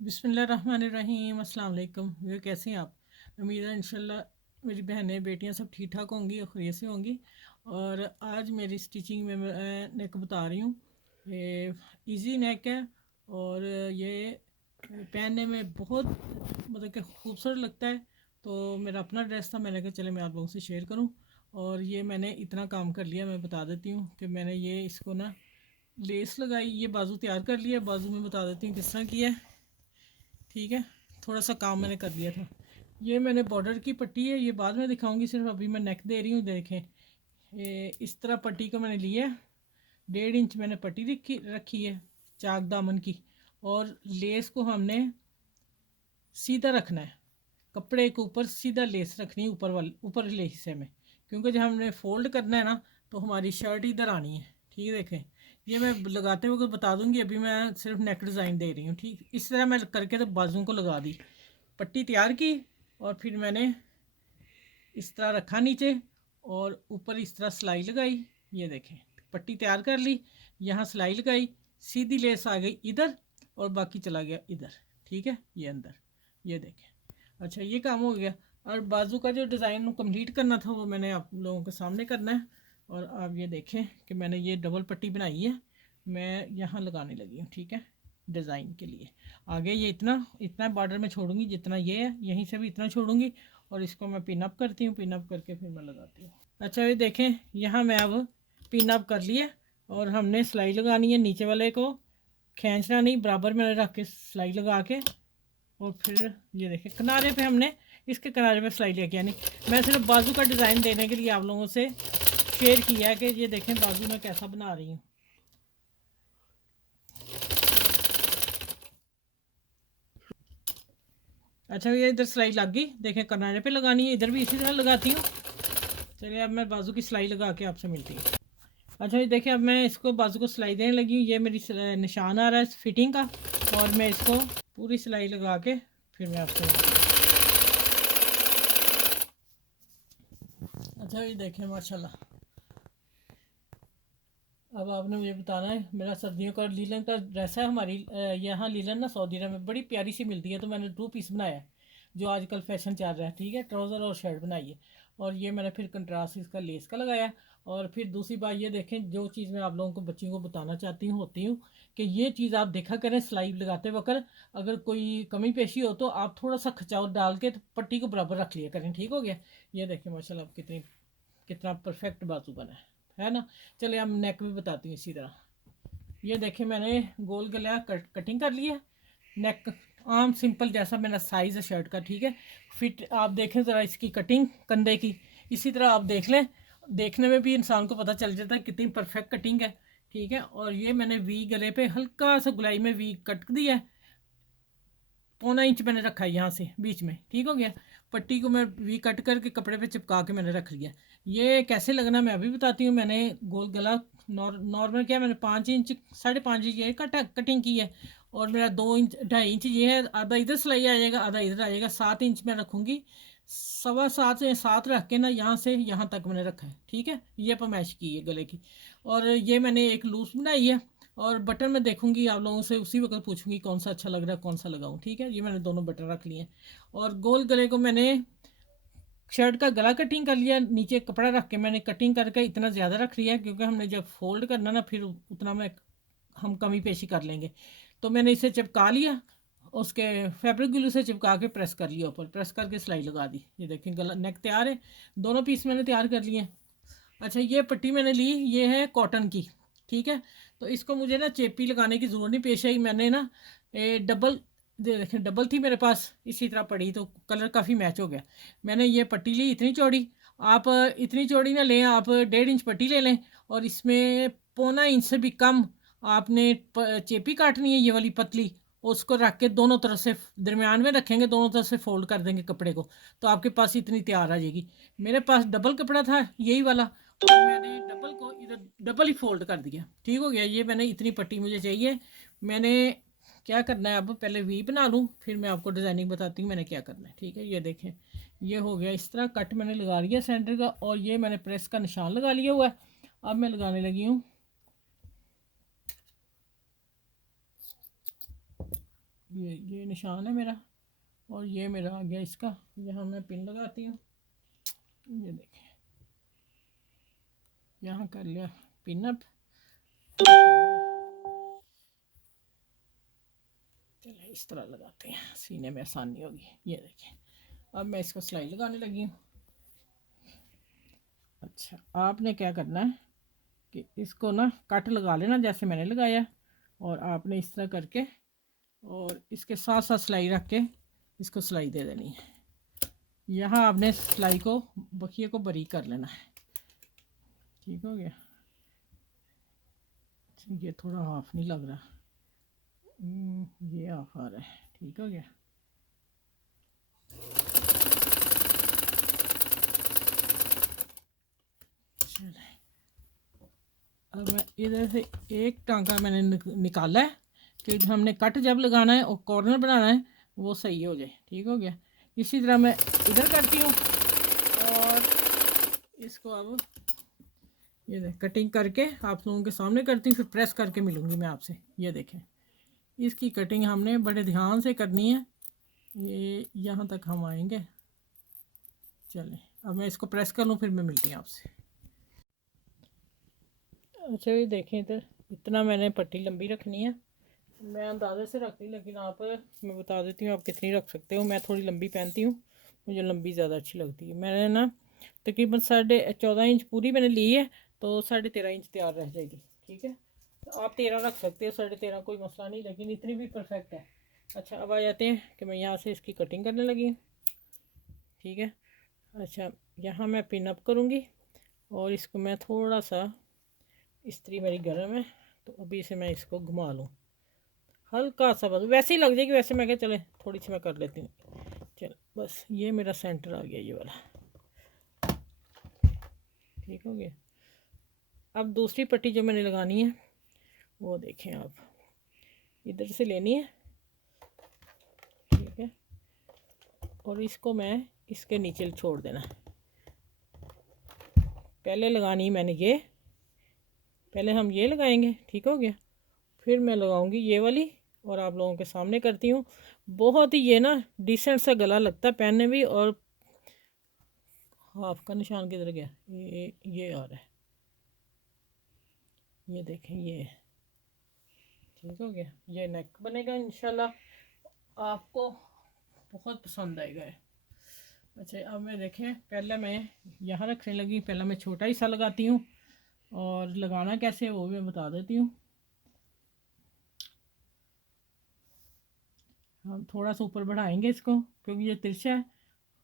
बिस्मिल्लाहिर्रहमानिर्रहीम। अस्सलाम वालेकुम। ये कैसे हैं आप? उम्मीद है इंशाल्लाह मेरी बहनें बेटियां सब ठीक ठाक होंगी और खैरियत से होंगी। और आज मेरी स्टिचिंग में मैं नेक बता रही हूँ। ये इजी नेक है और ये पहनने में बहुत मतलब कि खूबसूरत लगता है। तो मेरा अपना ड्रेस था, मैंने कहा चले मैं आप लोगों से शेयर करूँ। और ये मैंने इतना काम कर लिया, मैं बता देती हूँ कि मैंने ये इसको ना लेस लगाई, ये बाजू तैयार कर लिया। बाजू में बता देती हूँ किस तरह किया है। ठीक है, थोड़ा सा काम मैंने कर लिया था। ये मैंने बॉर्डर की पट्टी है, ये बाद में दिखाऊंगी, सिर्फ अभी मैं नेक दे रही हूँ। देखें, ये इस तरह पट्टी को मैंने लिया है। 1.5 इंच मैंने पट्टी रखी रखी है चाक दामन की। और लेस को हमने सीधा रखना है, कपड़े के ऊपर सीधा लेस रखनी है, ऊपर वाले ऊपर वाले हिस्से में। क्योंकि जब हमने फोल्ड करना है ना, तो हमारी शर्ट इधर आनी है। ठीक है, देखें, ये मैं लगाते हुए बता दूंगी, अभी मैं सिर्फ नेक डिज़ाइन दे रही हूँ। ठीक, इस तरह मैं करके तो बाजुओं को लगा दी, पट्टी तैयार की। और फिर मैंने इस तरह रखा नीचे और ऊपर इस तरह सिलाई लगाई। ये देखें, पट्टी तैयार कर ली, यहाँ सिलाई लगाई, सीधी लेस आ गई इधर और बाकी चला गया इधर। ठीक है, ये अंदर, ये देखें। अच्छा, ये काम हो गया। और बाजू का जो डिज़ाइन कंप्लीट करना था वो मैंने आप लोगों के सामने करना है। और आप ये देखें कि मैंने ये डबल पट्टी बनाई है, मैं यहाँ लगाने लगी हूँ। ठीक है, डिज़ाइन के लिए आगे ये इतना इतना बॉर्डर में छोड़ूंगी जितना ये है, यहीं से भी इतना छोड़ूंगी। और इसको मैं पिन अप करती हूँ, पिन अप करके फिर मैं लगाती हूँ। अच्छा, ये देखें, यहाँ मैं अब पिन अप कर लिया। और हमने सिलाई लगानी है, नीचे वाले को खींचना नहीं, बराबर में रख के सिलाई लगा के। और फिर ये देखें, किनारे पे हमने इसके किनारे पे सिलाई लेके आनी। मैं सिर्फ बाजू का डिज़ाइन देने के लिए आप लोगों से शेयर किया है कि ये देखें बाजू में कैसा बना रही हूँ। अच्छा, ये इधर सिलाई लग गई, देखें किनारे पे लगानी है, इधर भी इसी तरह लगाती हूँ। चलिए, अब मैं बाजू की सिलाई लगा के आपसे मिलती हूँ। अच्छा, ये देखिए, अब मैं इसको बाजू को सिलाई देने लगी हूँ। ये मेरी निशान आ रहा है फिटिंग का। और मैं इसको पूरी सिलाई लगा के फिर मैं आपसे मिलती हूँ। अच्छा, ये देखें, माशाल्लाह। अब आपने मुझे बताना है, मेरा सर्दियों का लीलन का ड्रेस है। हमारी यहाँ लीलन ना सऊदी अरब में बड़ी प्यारी सी मिलती है, तो मैंने 2 पीस बनाया है, जो आजकल फैशन चल रहा है। ठीक है, ट्राउज़र और शर्ट बनाई है। और ये मैंने फिर कंट्रास्ट इसका लेस का लगाया। और फिर दूसरी बात ये देखें, जो चीज़ मैं आप लोगों को बच्चियों को बताना चाहती हूँ होती हूँ कि ये चीज़ आप देखा करें सिलाई लगाते वक्त, अगर कोई कमी पेशी हो तो आप थोड़ा सा खिंचाव डाल के तो पट्टी को बराबर रख लिया करें। ठीक हो गया? ये देखें माशाल्लाह, कितनी कितना परफेक्ट बाजू बना है ना। चलिए, हम नेक भी बताती हूँ इसी तरह। ये देखें, मैंने गोल गला कटिंग कर लिया। नेक आम सिंपल जैसा मेरा साइज़ है शर्ट का। ठीक है, फिट आप देखें ज़रा इसकी कटिंग कंधे की, इसी तरह आप देख लें, देखने में भी इंसान को पता चल जाता है कितनी परफेक्ट कटिंग है। ठीक है, और ये मैंने वी गले पे हल्का सा गुलाई में वी कट दिया है। 1.25 इंच मैंने रखा है यहाँ से बीच में। ठीक हो गया, पट्टी को मैं वी कट करके कपड़े पे चिपका के मैंने रख लिया। ये कैसे लगना मैं अभी बताती हूँ। मैंने गोल गला नॉर्मल क्या, मैंने 5 इंच 5.5 इंच ये कटिंग की है। और मेरा 2 इंच 2.5 इंच ये है, आधा इधर सिलाई आ जाएगा, आधा इधर आ जाएगा। 7 इंच मैं रखूँगी, 7.25 से 7 रख के ना यहाँ से यहाँ तक मैंने रखा है। ठीक है, ये पमैश की है गले की। और ये मैंने एक लूज बनाई है। और बटन में देखूंगी आप लोगों से, उसी वक्त पूछूंगी कौन सा अच्छा लग रहा है, कौन सा लगाऊं। ठीक है, ये मैंने दोनों बटन रख लिए हैं। और गोल गले को मैंने शर्ट का गला कटिंग कर लिया, नीचे कपड़ा रख के मैंने कटिंग करके इतना ज़्यादा रख लिया, क्योंकि हमने जब फोल्ड करना ना फिर उतना में हम कमी पेशी कर लेंगे। तो मैंने इसे चिपका लिया, उसके फैब्रिक ग्लू से चिपका के प्रेस कर लिया, ऊपर प्रेस करके सिलाई लगा दी। ये देखें, गला नेक तैयार है, दोनों पीस मैंने तैयार कर लिए। अच्छा, ये पट्टी मैंने ली, ये है कॉटन की। ठीक है, तो इसको मुझे ना चेपी लगाने की ज़रूरत नहीं पेश आई। मैंने ना डबल देखें, डबल थी मेरे पास, इसी तरह पड़ी तो कलर काफ़ी मैच हो गया। मैंने ये पट्टी ली इतनी चौड़ी। आप इतनी चौड़ी ना लें, आप 1.5 इंच पट्टी ले लें। और इसमें 0.25 इंच से भी कम आपने चेपी काटनी है, ये वाली पतली। उसको रख के दोनों तरफ से दरमियान में रखेंगे, दोनों तरफ से फोल्ड कर देंगे कपड़े को, तो आपके पास इतनी तैयार आ जाएगी। मेरे पास डबल कपड़ा था यही वाला, और मैंने डबल को इधर डबल ही फोल्ड कर दिया। ठीक हो गया, ये मैंने इतनी पट्टी मुझे चाहिए। मैंने क्या करना है, अब पहले वी बना लूँ, फिर मैं आपको डिज़ाइनिंग बताती हूँ मैंने क्या करना है। ठीक है, ये देखें, ये हो गया इस तरह कट मैंने लगा लिया सेंटर का। और ये मैंने प्रेस का निशान लगा लिया हुआ है। अब मैं लगाने लगी हूँ, ये निशान है मेरा, और ये मेरा आ गया इसका। यहाँ मैं पिन लगाती हूँ, ये देखें, यहाँ कर लिया पिन अप। चलिए इस तरह लगाते हैं, सीने में आसानी होगी। ये देखिए, अब मैं इसको सिलाई लगाने लगी हूँ। अच्छा, आपने क्या करना है कि इसको ना कट लगा लेना जैसे मैंने लगाया, और आपने इस तरह करके और इसके साथ साथ सिलाई रख के इसको सिलाई दे देनी है। यहाँ आपने सिलाई को, बखिए को बारीक कर लेना है। ठीक हो गया। ये थोड़ा हाफ नहीं लग रहा, ये हाफ आ रहा है। ठीक हो गया। चले, अब मैं इधर से एक टांका मैंने निकाला है कि हमने कट जब लगाना है और कॉर्नर बनाना है वो सही हो जाए। ठीक हो गया। इसी तरह मैं इधर करती हूँ, और इसको अब ये देख कटिंग करके आप लोगों के सामने करती हूँ, फिर प्रेस करके मिलूँगी मैं आपसे। ये देखें, इसकी कटिंग हमने बड़े ध्यान से करनी है। ये यहाँ तक हम आएंगे। चलें, अब मैं इसको प्रेस कर लूँ, फिर मैं मिलती हूँ आपसे। अच्छा, ये देखें, इधर इतना मैंने पट्टी लंबी रखनी है। मैं अंदाजे से रखती, लेकिन आप, मैं बता देती हूँ आप कितनी रख सकते हो। मैं थोड़ी लंबी पहनती हूँ, मुझे लंबी ज़्यादा अच्छी लगती है। मैंने ना तकरीबन 14.5 इंच पूरी मैंने ली है, तो 13.5 इंच तैयार रह जाएगी। ठीक है, तो आप 13 रख सकते हो, 13.5 कोई मसला नहीं, लेकिन इतनी भी परफेक्ट है। अच्छा, अब आ जाते हैं कि मैं यहाँ से इसकी कटिंग करने लगी हूँ। ठीक है। अच्छा, यहाँ मैं पिन अप करूँगी, और इसको मैं थोड़ा सा, इस्त्री मेरी गर्म है तो अभी से मैं इसको घुमा लूँ हल्का सा, बस वैसे ही लग जाएगी। वैसे मैं क्या, चले थोड़ी सी मैं कर लेती हूँ। चल बस, ये मेरा सेंटर आ गया, ये वाला। ठीक हो गया। अब दूसरी पट्टी जो मैंने लगानी है वो देखें आप, इधर से लेनी है। ठीक है, और इसको मैं इसके नीचे छोड़ देना है। पहले लगानी मैंने ये, पहले हम ये लगाएंगे। ठीक हो गया, फिर मैं लगाऊंगी ये वाली, और आप लोगों के सामने करती हूँ। बहुत ही ये ना डिसेंट सा गला लगता है पहनने भी। और हाफ का निशान किधर गया, ये आ रहा है, ये देखें, ये। ठीक हो गया, ये नेक बनेगा इंशाल्लाह, आपको बहुत पसंद आएगा। अच्छा, अब मैं देखें, पहले मैं यहाँ रखने लगी। पहले मैं छोटा ही सा लगाती हूँ, और लगाना कैसे वो भी मैं बता देती हूँ। हम थोड़ा सा ऊपर बढ़ाएंगे इसको, क्योंकि ये तिरछा है।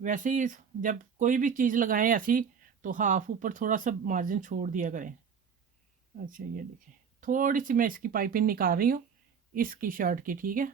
वैसे ही जब कोई भी चीज़ लगाएं ऐसी, तो हाफ ऊपर थोड़ा सा मार्जिन छोड़ दिया करें। अच्छा, ये देखिए, थोड़ी सी मैं इसकी पाइपिंग निकाल रही हूँ इसकी शर्ट की। ठीक है,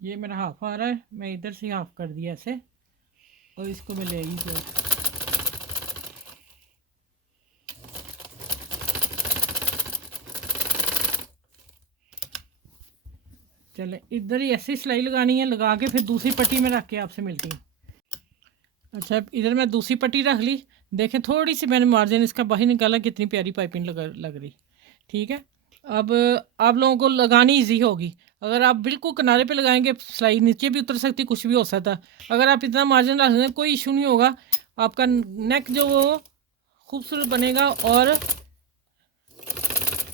ये मेरा हाफ आ रहा है, मैं इधर से हाफ कर दिया ऐसे, और इसको मैं ले आई तो। चले, इधर ही ऐसी सिलाई लगानी है, लगा के फिर दूसरी पट्टी में रख के आपसे मिलती हूँ। अच्छा, इधर मैं दूसरी पट्टी रख ली। देखें, थोड़ी सी मैंने मार्जिन इसका बाहर निकाला, कितनी प्यारी पाइपिंग लग रही। ठीक है, अब आप लोगों को लगानी ईजी होगी। अगर आप बिल्कुल किनारे पे लगाएंगे, सिलाई नीचे भी उतर सकती, कुछ भी हो सकता। अगर आप इतना मार्जिन रख दें, कोई इशू नहीं होगा। आपका नेक जो वो खूबसूरत बनेगा, और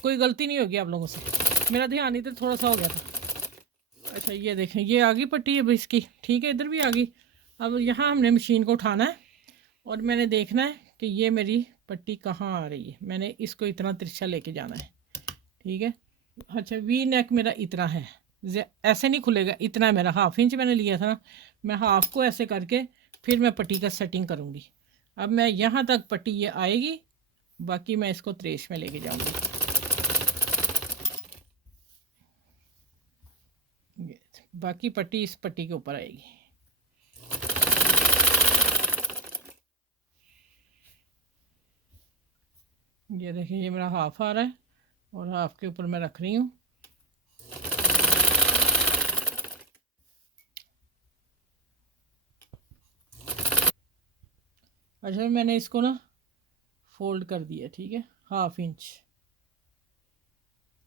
कोई गलती नहीं होगी आप लोगों से। मेरा ध्यान इधर थोड़ा सा हो गया था। अच्छा, ये देखें, ये आ गई पट्टी अब इसकी। ठीक है, इधर भी आ गई। अब यहाँ हमने मशीन को उठाना है, और मैंने देखना है कि ये मेरी पट्टी कहाँ आ रही है। मैंने इसको इतना तिरछा लेके जाना है। ठीक है। अच्छा, वी नेक मेरा इतना है, ऐसे नहीं खुलेगा, इतना है मेरा। 1/2 इंच मैंने लिया था ना, मैं हाफ को ऐसे करके फिर मैं पट्टी का सेटिंग करूँगी। अब मैं यहाँ तक पट्टी ये आएगी, बाकी मैं इसको त्रेश में लेके जाऊँगी। बाकी पट्टी इस पट्टी के ऊपर आएगी। ये देखिए ये मेरा हाफ आ रहा है और हाफ के ऊपर मैं रख रही हूँ। अच्छा मैंने इसको ना फोल्ड कर दिया, ठीक है, 1/2 इंच।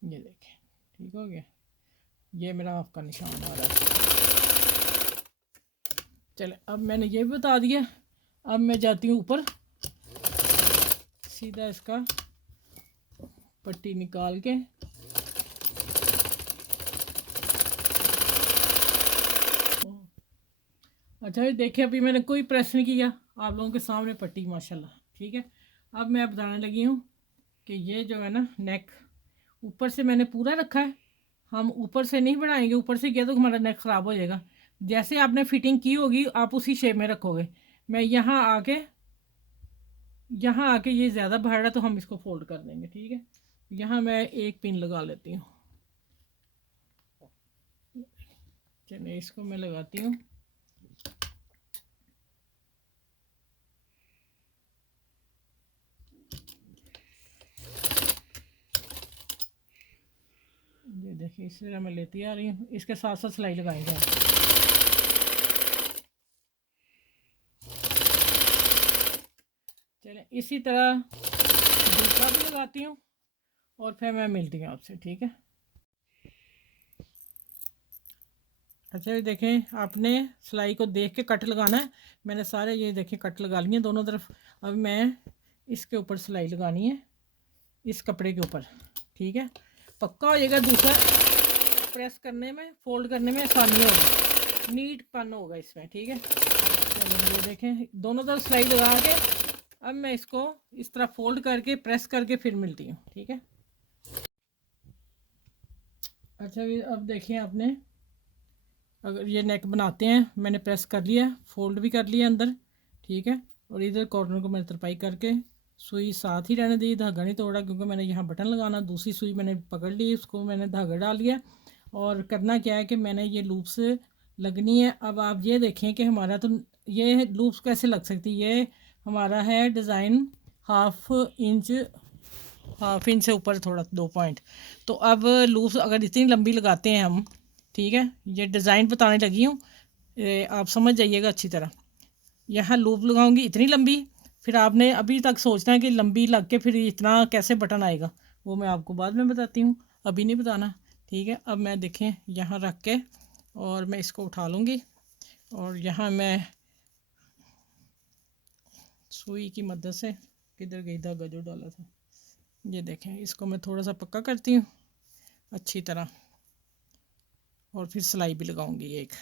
ये देखें ठीक हो गया, ये मेरा हाफ का निशान आ रहा है। चले अब मैंने ये भी बता दिया। अब मैं जाती हूँ ऊपर, सीधा इसका पट्टी निकाल के अच्छा ये देखिए अभी मैंने कोई प्रेस नहीं किया, आप लोगों के सामने पट्टी माशाल्लाह, ठीक है। अब मैं बताने लगी हूँ कि ये जो है ना नेक ऊपर से मैंने पूरा रखा है, हम ऊपर से नहीं बढ़ाएंगे, ऊपर से किया तो हमारा नेक ख़राब हो जाएगा। जैसे आपने फिटिंग की होगी आप उसी शेप में रखोगे। मैं यहाँ आके ये ज़्यादा बढ़ रहा है तो हम इसको फोल्ड कर देंगे, ठीक है। यहाँ मैं एक पिन लगा लेती हूँ, चलिए इसको मैं लगाती हूँ। ये देखिए इस तरह मैं लेती आ रही हूँ, इसके साथ साथ सिलाई लगाएंगे हम। चलिए इसी तरह दूसरा भी लगाती हूँ और फिर मैं मिलती हूँ आपसे, ठीक है। अच्छा ये देखें आपने सिलाई को देख के कट लगाना है। मैंने सारे ये देखें कट लगा लिए दोनों तरफ। अब मैं इसके ऊपर सिलाई लगानी है, इस कपड़े के ऊपर, ठीक है। पक्का हो जाएगा, दूसरा प्रेस करने में फोल्ड करने में आसानी होगी, नीट पन होगा इसमें, ठीक है। चलो ये देखें दोनों तरफ सिलाई लगा के अब मैं इसको इस तरह फोल्ड करके प्रेस करके फिर मिलती हूँ, ठीक है। अच्छा अब देखिए आपने अगर ये नेक बनाते हैं, मैंने प्रेस कर लिया, फोल्ड भी कर लिया अंदर, ठीक है। और इधर कॉर्नर को मैंने तरपाई करके सुई साथ ही रहने दी, धागा नहीं तोड़ा क्योंकि मैंने यहाँ बटन लगाना। दूसरी सुई मैंने पकड़ ली, उसको मैंने धागा डाल लिया। और करना क्या है कि मैंने ये लूप्स लगनी है। अब आप ये देखें कि हमारा तो ये लूप्स कैसे लग सकती है। ये हमारा है डिज़ाइन 1/2 इंच से ऊपर थोड़ा 2 पॉइंट। तो अब लूप्स अगर इतनी लंबी लगाते हैं हम, ठीक है, ये डिज़ाइन बताने लगी हूँ, आप समझ जाइएगा अच्छी तरह। यहाँ लूप लगाऊंगी इतनी लंबी, फिर आपने अभी तक सोचना है कि लंबी लग के फिर इतना कैसे बटन आएगा, वो मैं आपको बाद में बताती हूँ, अभी नहीं बताना, ठीक है। अब मैं देखें यहाँ रख के और मैं इसको उठा लूँगी और यहाँ मैं सुई की मदद से, किधर गई धागा जो डाला था, ये देखें इसको मैं थोड़ा सा पक्का करती हूँ अच्छी तरह और फिर सिलाई भी लगाऊंगी एक।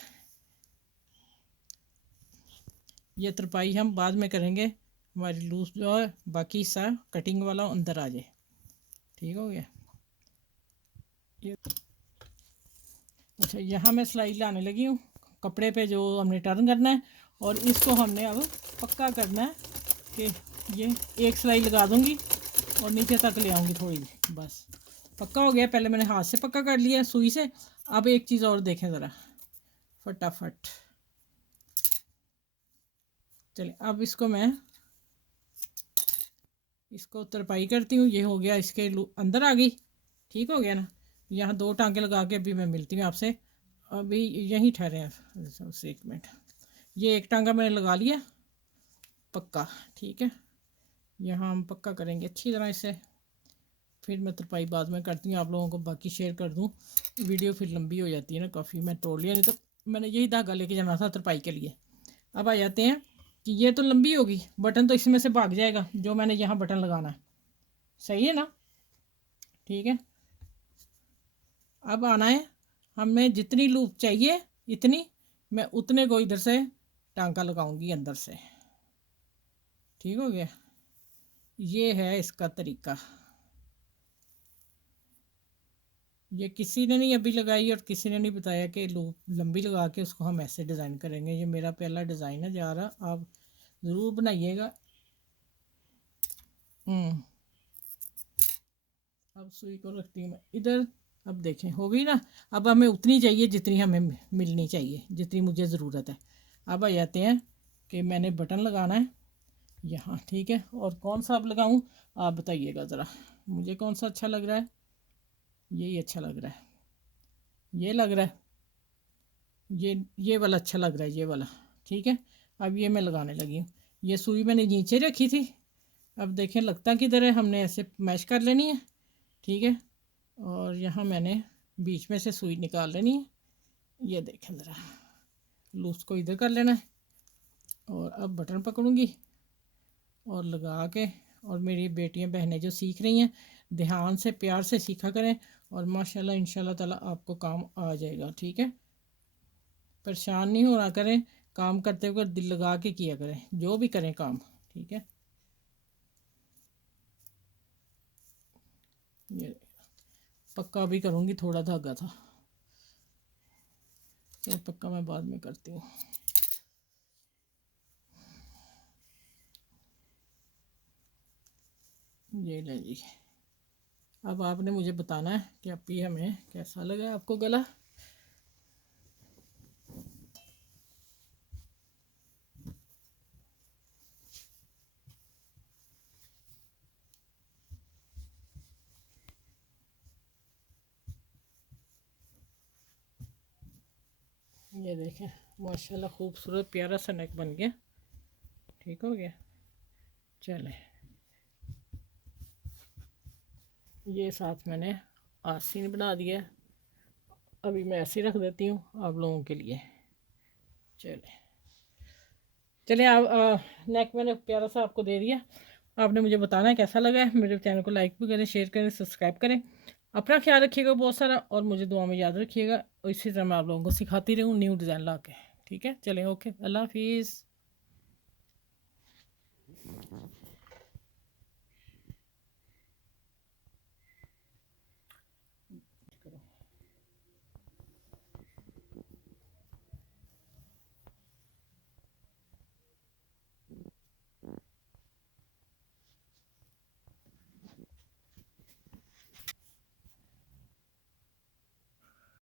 ये तरपाई हम बाद में करेंगे, हमारी लूज जो है बाकी हिस्सा कटिंग वाला अंदर आ जाए, ठीक हो गया ये। अच्छा यहाँ मैं सिलाई लाने लगी हूँ कपड़े पे जो हमने टर्न करना है, और इसको हमने अब पक्का करना है कि ये एक सिलाई लगा दूँगी और नीचे तक ले आऊँगी थोड़ी, बस पक्का हो गया। पहले मैंने हाथ से पक्का कर लिया सुई से। अब एक चीज़ और देखें ज़रा फटाफट, चलिए अब इसको तरपाई करती हूँ। ये हो गया, इसके अंदर आ गई, ठीक हो गया ना। यहाँ 2 टांके लगा के अभी मैं मिलती हूँ आपसे, अभी यहीं ठहरे हैं 1 मिनट। ये एक टांका मैंने लगा लिया पक्का, ठीक है। यहाँ हम पक्का करेंगे अच्छी तरह इसे, फिर मैं तरपाई बाद में करती हूँ, आप लोगों को बाकी शेयर कर दूँ, वीडियो फिर लंबी हो जाती है ना काफ़ी। मैं तोड़ लिया, नहीं तो मैंने यही धागा लेके जाना था तरपाई के लिए। अब आ जाते हैं कि ये तो लंबी होगी, बटन तो इसमें से भाग जाएगा जो मैंने यहाँ बटन लगाना है, सही है ना, ठीक है। अब आना है, हमें जितनी लूप चाहिए इतनी, मैं उतने को इधर से टांका लगाऊंगी अंदर से, ठीक हो गया। ये है इसका तरीका, ये किसी ने नहीं अभी लगाई और किसी ने नहीं बताया कि लूप लंबी लगा के उसको हम ऐसे डिज़ाइन करेंगे। ये मेरा पहला डिज़ाइन है जा रहा, आप ज़रूर बनाइएगा। अब सुई को रखती हूँ मैं इधर, अब देखें हो गई ना। अब हमें उतनी चाहिए जितनी हमें मिलनी चाहिए, जितनी मुझे ज़रूरत है। अब आ जाते हैं कि मैंने बटन लगाना है, यहाँ, ठीक है। और कौन सा अब लगाऊं आप बताइएगा ज़रा, मुझे कौन सा अच्छा लग रहा है? यही अच्छा लग रहा है, ये लग रहा है, ये वाला अच्छा लग रहा है, ये वाला। ठीक है, अब ये मैं लगाने लगी हूँ। ये सुई मैंने नीचे रखी थी, अब देखें लगता किधर है, हमने ऐसे मैश कर लेनी है। ठीक है, और यहाँ मैंने बीच में से सुई निकाल लेनी है। ये देखें ज़रा, लूज को इधर कर लेना है, और अब बटन पकड़ूंगी और लगा के। और मेरी बेटियां बहनें जो सीख रही हैं, ध्यान से प्यार से सीखा करें, और माशाल्लाह इंशाल्लाह ताला आपको काम आ जाएगा। ठीक है, परेशान नहीं होना करें, काम करते हुए दिल लगा के किया करें जो भी करें काम। ठीक है, ये पक्का भी करूँगी, थोड़ा धागा था, तो पक्का मैं बाद में करती हूँ। ये ले जी, अब आपने मुझे बताना है कि अब ये हमें कैसा लगा आपको गला। ये देखें माशाल्लाह खूबसूरत प्यारा सा नेक बन गया। ठीक हो गया, चले। ये साथ मैंने आस्तीन बना दिया, अभी मैं ऐसे ही रख देती हूँ आप लोगों के लिए। चले चले आप नेक मैंने प्यारा सा आपको दे दिया। आपने मुझे बताना है कैसा लगा है। मेरे चैनल को लाइक भी करें, शेयर करें, सब्सक्राइब करें। अपना ख्याल रखिएगा बहुत सारा, और मुझे दुआ में याद रखिएगा। और इसी तरह मैं आप लोगों को सिखाती रहूँ न्यू डिज़ाइन ला के। ठीक है, चलें, ओके, अल्लाह हाफिज़।